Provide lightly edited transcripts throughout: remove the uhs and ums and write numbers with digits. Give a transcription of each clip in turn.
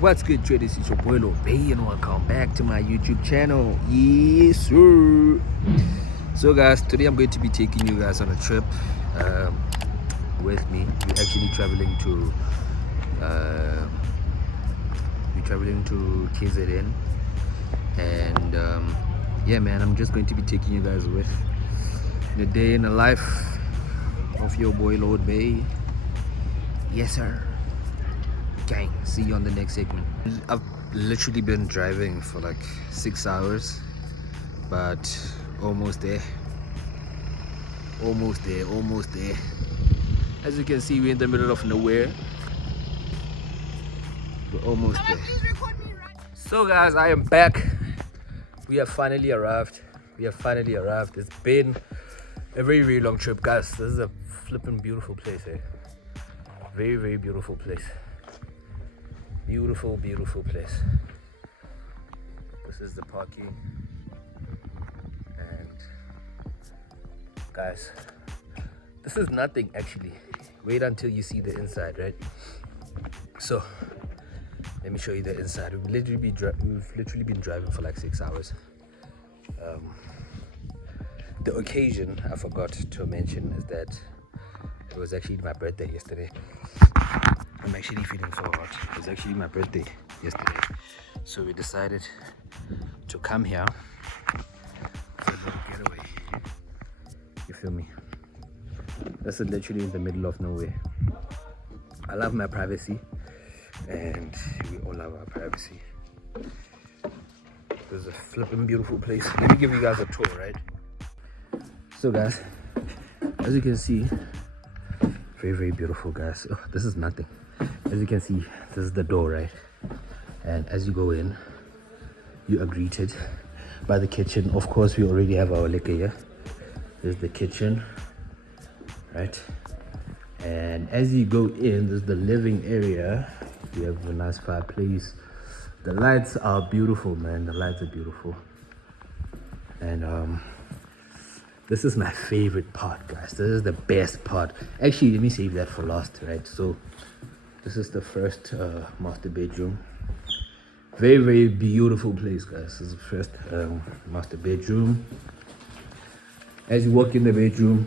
What's good, traders? It's your boy Lord Bay, and welcome back to my YouTube channel. Yes, sir. So, guys, today I'm going to be taking you guys on a trip with me. We're actually traveling to KZN, and yeah, man, I'm just going to be taking you guys with the day in the life of your boy Lord Bay. Yes, sir. Gang, see you on the next segment. I've literally been driving for like 6 hours, but almost there. Almost there. As you can see, we're in the middle of nowhere. We're almost there. So guys, I am back. We have finally arrived. It's been a very, very long trip, guys. This is a flipping beautiful place, eh? Very, very beautiful place. Beautiful place. This is the parking, and guys, this is nothing actually. Wait until you see the inside, right? So let me show you the inside. We've literally been driving for like 6 hours. The occasion I forgot to mention is that it was actually my birthday yesterday. I'm actually feeling so hot. It was actually my birthday yesterday, so we decided to come here for a little getaway. You feel me? This is literally in the middle of nowhere. I love my privacy, and we all love our privacy. This is a flipping beautiful place. Let me give you guys a tour, right? So guys, as you can see, very, very beautiful, guys. Oh, this is nothing. As you can see, this is the door, right? And as you go in, you are greeted by the kitchen. Of course, we already have our liquor here. There's the kitchen, right? And as you go in, there's the living area. We have a nice fireplace. The lights are beautiful, man. The lights are beautiful. And this is my favorite part, guys. This is the best part. Actually, let me save that for last, right? So this is the first master bedroom. Very, very beautiful place, guys. This is the first master bedroom. As you walk in the bedroom,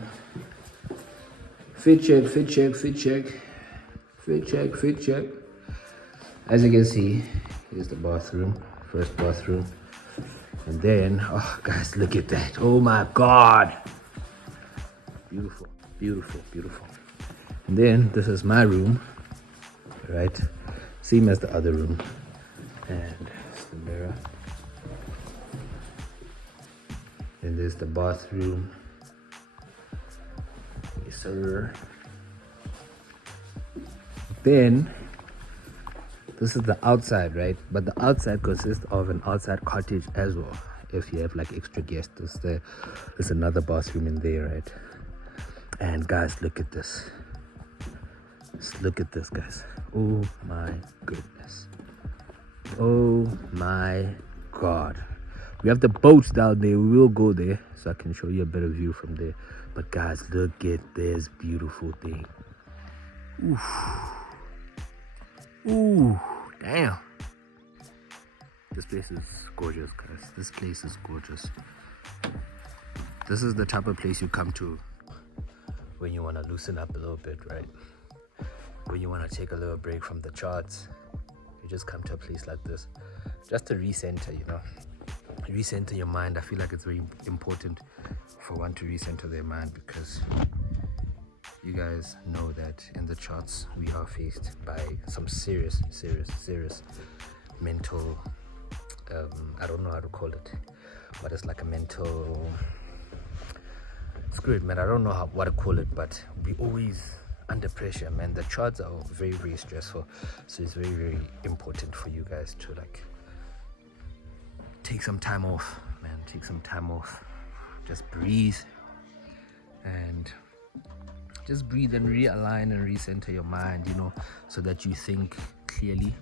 fit check. As you can see, here's the bathroom, first bathroom. And then, oh guys, look at that. Oh my God. Beautiful. And then this is my room, right? Same as the other room. And it's the mirror. And there's the bathroom. Yes, sir. Then this is the outside, right? But the outside consists of an outside cottage as well. If you have like extra guests, there's another bathroom in there, right? And guys, look at this. Just look at this, guys. Oh my goodness. Oh my God. We have the boats down there. We will go there so I can show you a better view from there. But guys, look at this beautiful thing. Ooh, damn. This place is gorgeous, guys. This place is gorgeous. This is the type of place you come to when you want to loosen up a little bit, right? When you want to take a little break from the charts. You just come to a place like this just to recenter, you know. Recenter your mind. I feel like it's very important for one to recenter their mind, because you guys know that in the charts we are faced by some serious mental, I don't know how to call it, but it's like a mental, screw it, man, I don't know what to call it, but we always under pressure, man. The charts are very, very stressful, so it's very, very important for you guys to like take some time off, man. Take some time off, just breathe and realign and recenter your mind, you know, so that you think clearly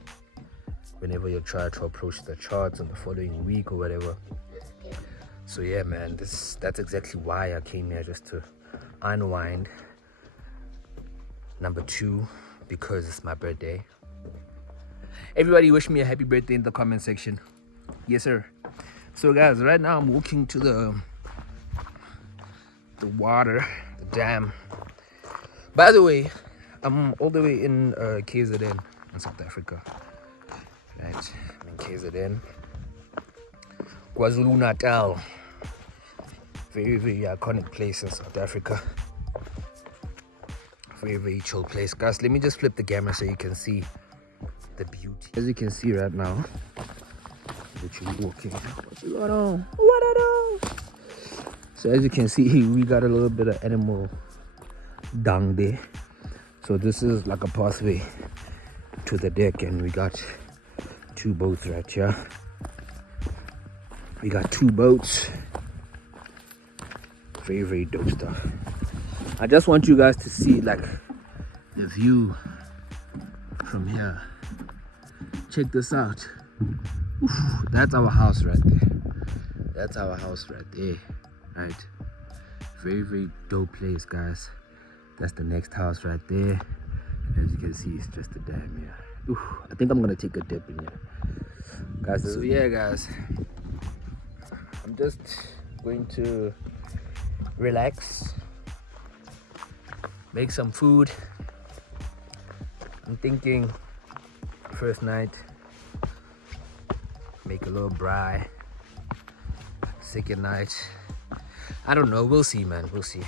whenever you try to approach the charts in the following week or whatever. So yeah, man, that's exactly why I came here, just to unwind. Number two, because it's my birthday. Everybody wish me a happy birthday in the comment section. Yes, sir. So guys, right now I'm walking to the water, the dam. By the way, I'm all the way in KZN in South Africa. Right, I'm in KZN, KwaZulu Natal. Very, very iconic place in South Africa. Very, very chill place. Guys, let me just flip the camera so you can see the beauty. As you can see right now, literally walking. What's going on? What I do? So as you can see, we got a little bit of animal dung there. So this is like a pathway to the deck, and we got 2 boats right here. We got 2 boats. Very, very dope stuff. I just want you guys to see like the view from here. Check this out. Oof, that's our house right there. That's our house right there. Right. Very, very dope place, guys. That's the next house right there. And as you can see, it's just a dam here. Oof, I think I'm gonna take a dip in here, guys. So yeah, guys, I'm just going to relax, make some food. I'm thinking first night, make a little braai. Second night, I don't know, we'll see, man, we'll see.